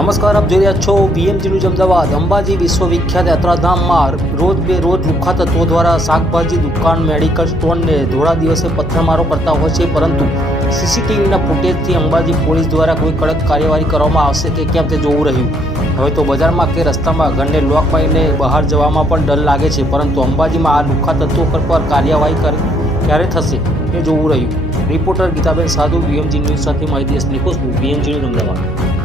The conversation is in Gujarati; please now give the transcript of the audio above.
નમસ્કાર, આપ જોઈ રહ્યા છો બીએમજી ન્યૂઝ અમદાવાદ। અંબાજી વિશ્વવિખ્યાત યાત્રાધામમાં રોજ બેરોજ લુખ્ખા તત્વો દ્વારા શાકભાજી દુકાન, મેડિકલ સ્ટોરને ધોળા દિવસે પથ્થરમારો કરતા હોય છે, પરંતુ સીસીટીવીના ફૂટેજથી અંબાજી પોલીસ દ્વારા કોઈ કડક કાર્યવાહી કરવામાં આવશે કે કેમ તે જોવું રહ્યું। હવે તો બજારમાં કે રસ્તામાં ઘરને લોક મારીને બહાર જવામાં પણ ડર લાગે છે, પરંતુ અંબાજીમાં આ લુખ્ખા તત્વો પર કાર્યવાહી ક્યારે થશે તે જોવું રહ્યું। રિપોર્ટર ગીતાબેન સાધુ, બીએમજી ન્યૂઝ સાથે માહિતી નિકોષ, બીએમજી ન્યૂઝ અમદાવાદ।